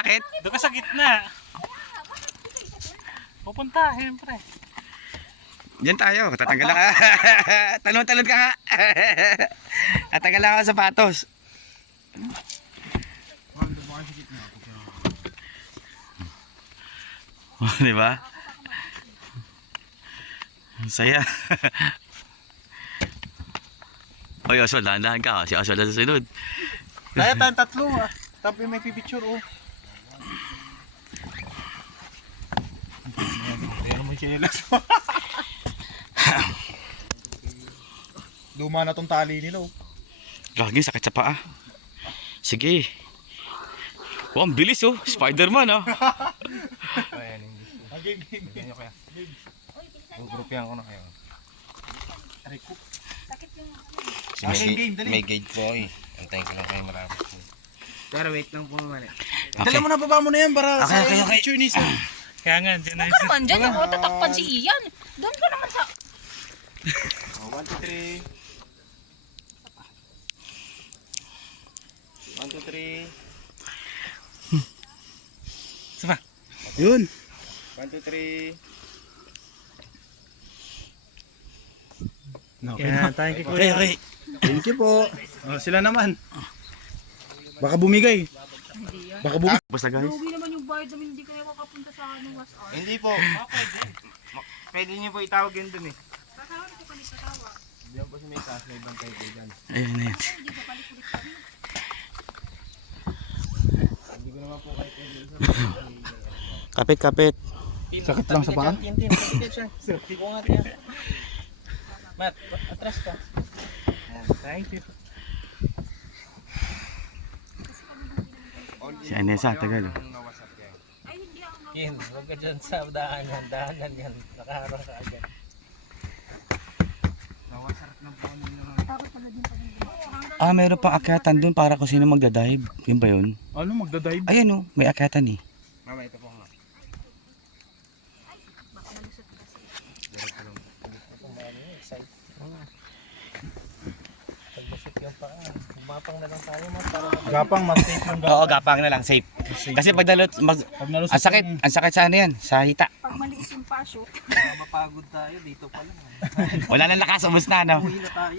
Bakit? Doon ka sa gitna. Pupunta, siyempre. Diyan tayo, tatanggal ka. Talon-talon ka nga. Tatanggal ako sa sapatos. Oh, di ba? Ang saya. Oy, Oswald, dahan-dahan ka. Si Oswald na susunod. Kaya tayong tatlo ah. Tapos may pipicture oh. Ayan mo chinelas mo. Luma na tong tali nila oh. Gagi, sakit sa paa. Sige. Oh, ang bilis oh. Spider-Man ah. Ayan yung gusto. Game. Ganyan nyo kaya. Gugrupihan ko na kayo. May gauge po eh. Antayin ko lang kayo marami. Pero wait lang po naman eh. Okay. Dala mo na baba mo na yan para sa picture ni Sir. Kaya nga, dyan na Huwag ka naman dyan, ako tatakpan si Ian. Doon ka naman sa... 1, 2, 3. 1, 2, 3. Sama. Yun. 1, 2, 3. Kaya tayo kay Okay, okay. Thank you po. Oh, sila naman. Baka bumigay. Baka bumigay. Basta guys. Lugi naman yung bayad namin, hindi kayo makapunta sa anong WhatsApp. Hindi po. Pwede niyo po itawag yun dun eh. Kasama ko pa ni Katawa. Diyan po si may taas, may bantay po dyan. Ayun na yun. Hindi ko palit-ulit kami. Hindi ko naman po kayo pwede isa. Kapit, kapit. Sakit lang sa paa? Tintin, sir. Ko nga yan. Matt, atras ka. Thank you. Si Anessa, tagal oh. Ay, hindi ako Kin, huwag ka dyan sa daanan. Daanan yan. Nakaharang ka agad. Ah, mayroon pang akyatan dun para kung sino magdadive. Yun ba yun? Ano, magdadive? Ayan oh, may akyatan eh. Mama, ito po nga. Pagmasip yung paa. Umapang na lang tayo mas para Gapang, mag-tape yung Oo, gapang na lang, safe. Kasi pag dalot, ang sakit sa ano yan, sa hita. pag maliit yung pasyo. mapagod tayo dito pa lang. Wala nang lakas, ubos na, no? Uwi na tayo.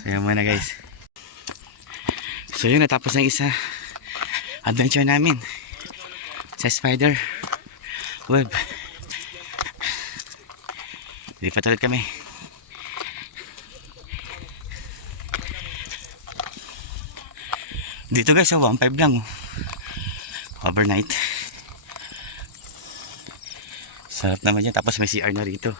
So yun muna guys. So yun, natapos na yung isa adventure namin sa spider web. Lipat ulit kami. Dito guys, 1.5 lang overnight. Sarap naman yan, tapos may CR na rito.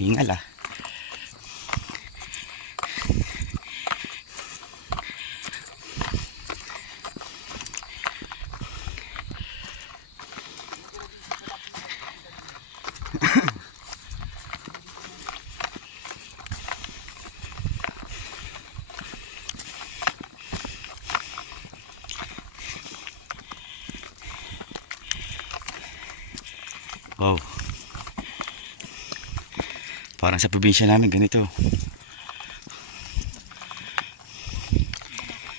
Hingal ah. Wow. Parang sa probinsya namin ganito.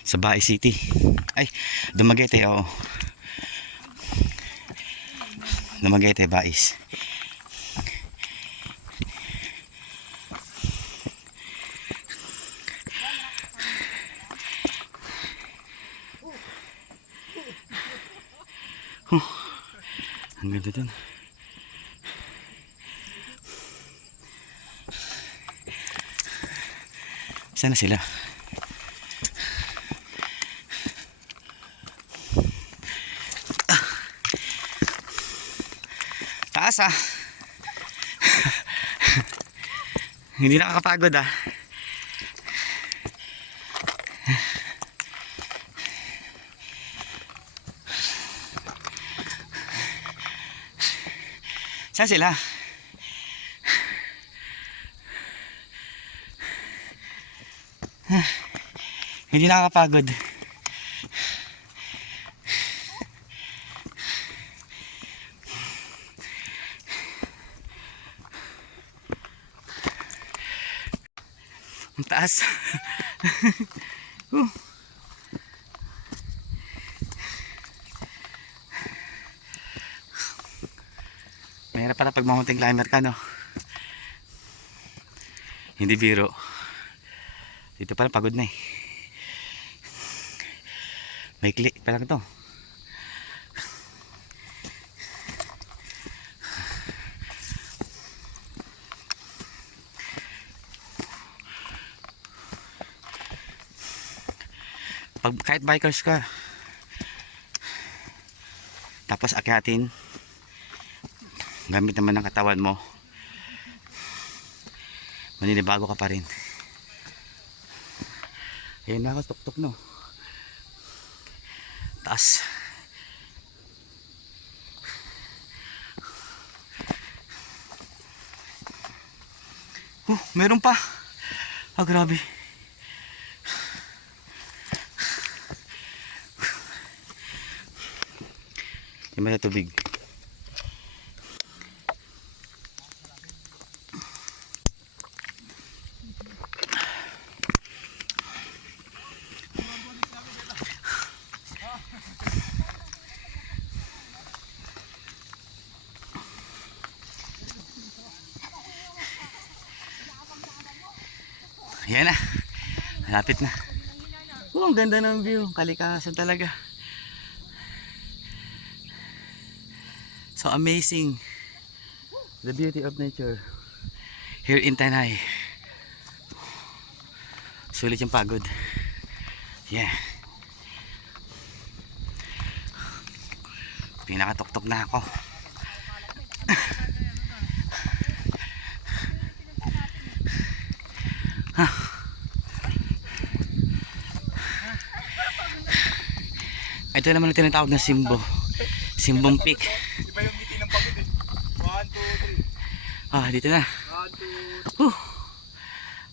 Sa Bae City. Ay, Dumaguete, oo. Dumaguete, Bais. Ang ganda dun. Sana sila. Taas ah. Hindi nakakapagod ah. Saan sila? Hindi nakakapagod. Ang taas. Mahirap pala pag mountain climber ka, no? Hindi biro. Dito pala pagod na eh. Maikli pa lang ito. Pag kahit bikers ka, tapos akyatin, gamit naman ng katawan mo, maninibago ka pa rin. Ayan na ako, tuktok no. Taas. Meron pa. Ah, grabe. Yung may tubig. Yan na. Malapit na. Oh, ang ganda ng view. Kalikasan talaga. So amazing. The beauty of nature here in Tanay. Sulit yung pagod. Yeah. Pinakatuktok na ako. Ito naman ang tinatawag na Simbong Peak. Iba yung ngiti ng pagod eh. 1, 2, 3. Ah, dito na. 1, 2, 3.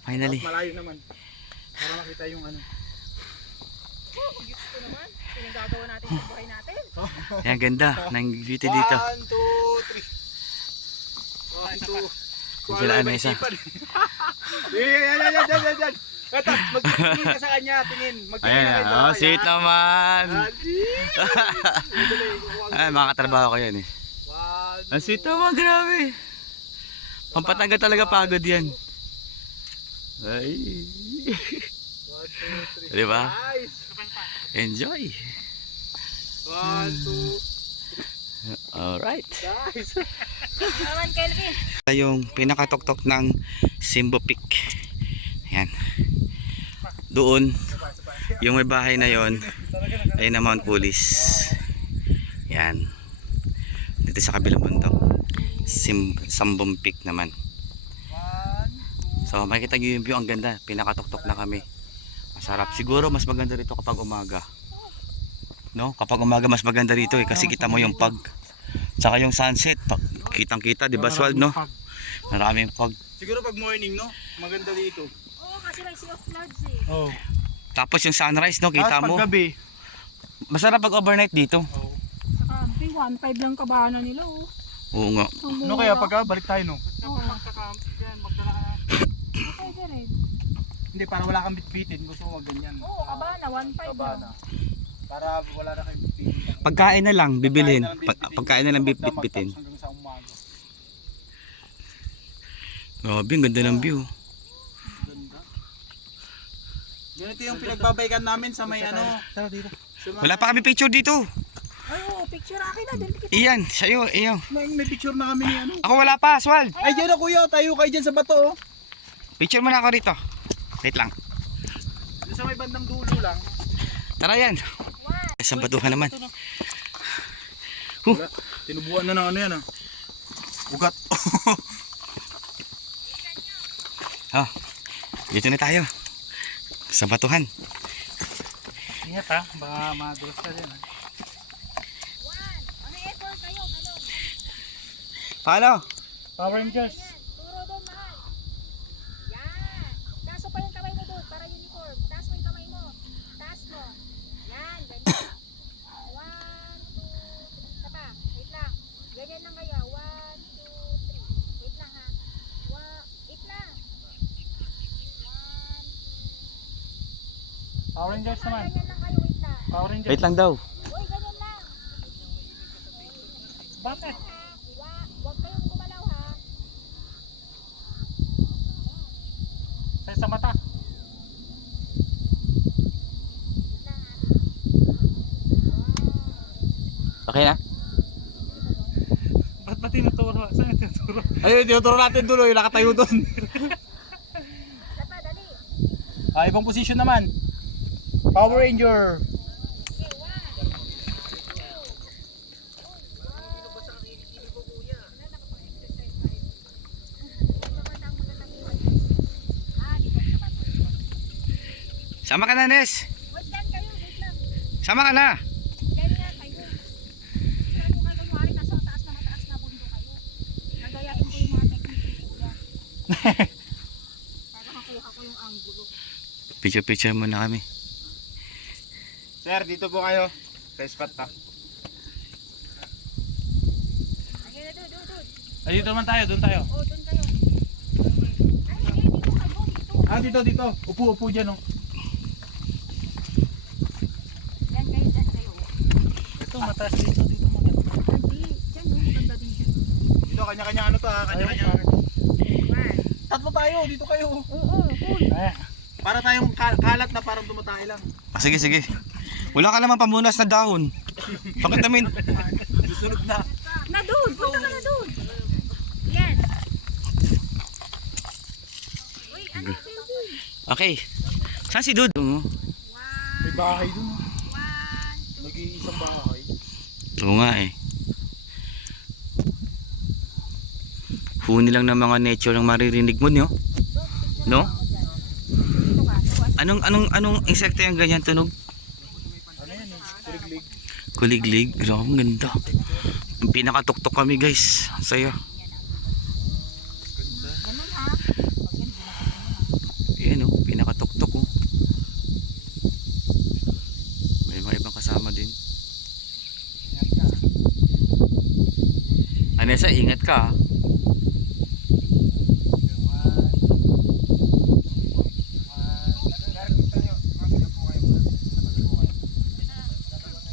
Finally. Malayo naman. Para makita yung ano. Gusto naman. Pinagagawa natin sa buhay natin. Ayan, ganda ng beauty dito. 1, 2, 3. 1, 2. Sila na isa. Yan. Eto, magtingin ka sa kanya, tingin. Magtingin ka Ayan, kay oh, sweet naman. Ay, makakatrabaho ko yan eh. 1, Ang sweet naman, grabe. Pampatanggal talaga pagod yan. Ay. 1, 2, 3. Diba? Nice. Enjoy. 1, 2. Alright. Nice. Naman, Kelvin. Ito yung pinakatuktok ng Simbo Peak. Ayan. Doon, yung may bahay na yon ay na Mount Pulis. Ayan. Dito sa kabilang bundok. Sambong Peak naman. So makikita nyo yung view, ang ganda. Pinakatuktok na kami. Masarap. Siguro mas maganda rito kapag umaga. No? Kapag umaga mas maganda rito eh. Kasi kita mo yung pag. Tsaka yung sunset. Kitang kita, di ba Swald, no? Maraming pag. Siguro pag morning, no? Maganda dito. Oo, kasi like sea of clouds eh. Oh. Tapos yung sunrise, no? Kita mo. Paggabi. Masarap pag overnight dito. Oh. Saka, 1.5 lang kabahanan nila oh. Oo nga. Ano kaya pagka balik tayo, no? Oo. Pwede rin. Hindi, para wala kang bitbitin. Gusto mo magganyan. Oo, kabana, 1.5 lang. Kabana. Para wala na kayong bitbitin. Pagkain na lang, bibilhin. Pagkain na lang bitbitin. Pagkain na lang bitbitin. Hanggang sa umaga. Grabe, ang ganda ng view. Ganda. Ganito yung pinagbabaykan namin sa may ano. Tara dito. Wala pa kami picture dito. Ay, oo, picture akin na. Dali kita. Iyan, sa'yo, iyo. May picture na kami ni ano. Ako wala pa, Swald. Ay, dyan na kuya. Tayo kayo dyan sa bato. Oh. Picture mo na ako rito. Wait lang. Doon sa may bandang dulo lang. Tara yan. Sa batuhan naman. Wala. Tinubuan na ng ano yan ah. Ugat. Oh, dito na tayo. Sa batuhan. Ingat ha. Baka madulas ka dyan ha. Ano effort kayo? Ano? Paano? Power Rangers. Turo doon, mahal. Yan. Taas mo pa yung kamay mo doon para uniform. Taas mo yung kamay mo. Taas mo. Yan, ganyan. 1, 2, 3. Isa pa. Wait lang. Ganyan lang kayo. 1, 2, 3. Wait lang ha. Wait lang. 1, 2, 3. Power Rangers naman. Ganyan lang kayo, wait lang. Power Rangers. Wait lang daw. Uy, ganyan lang. Bakit? Huwag kayong gumalaw ha. Sa mata. Okay na? Ba't ba tinuturo? Saan yung tinuturo? Ayun, tinuturo natin dulo, yung nakatayo doon. Isa pa, dali. Ibang position naman. Power Ranger. Okay, 1. Sama ka na, Nes. Wait lang kayo, wait lang. Sama ka na. Yan nga kayo. Kaya kung kayo kunwari nasa mataas na bundo kayo. Nagayain ko yung mga technique ko kuya. Para makuha ko yung angulo. Picture muna kami. Sir, dito po kayo. Sa spot pa. Ayun na doon. Ay, dito naman tayo, doon tayo. Oh, doon kayo. Ay, hindi, dito kayo, dito. Dito. Upo dyan, oh. Yan kayo. Ito, mataas dito maganda. Hindi, dyan yung maganda din dyan. Dito, kanya-kanya ano to ha. Kanya-kanya. Tatlo tayo, dito kayo. Oo, cool. Para tayong kalat na parang tumatay lang. Ah, sige. Wala ka naman pamunas na dahon. Bakit namin? Susunod na. Na doon, punta ka na doon. Yan. Uy, ano, Kelvin? Okay. Saan si Dude? May bahay dun. Nag-iisang bahay. Oo nga eh. Huni lang ng mga nature ang maririnig mo, no? No? Dito ka. Anong insekto yung ganyan tunog? Ano yan eh? Kuliglig. Kuliglig. Pero ang ganda. Yung pinakatuktok kami guys. Ang saya. Ganun ha. Ayan oh. Pinakatuktok oh. May mga ibang kasama din. Anessa, ingat ka ha.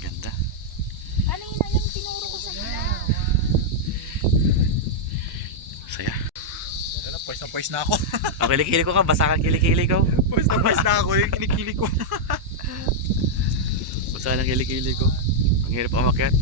Ganda. Kanina yung tinuro ko sa gila. Saya. Pwes na ako. Oh, kilikili ko ka. Basa ka kilikili ko. Pwes na ako. Yung kinikili ko. Basa na kilikili ko. Ang hirap umakyat.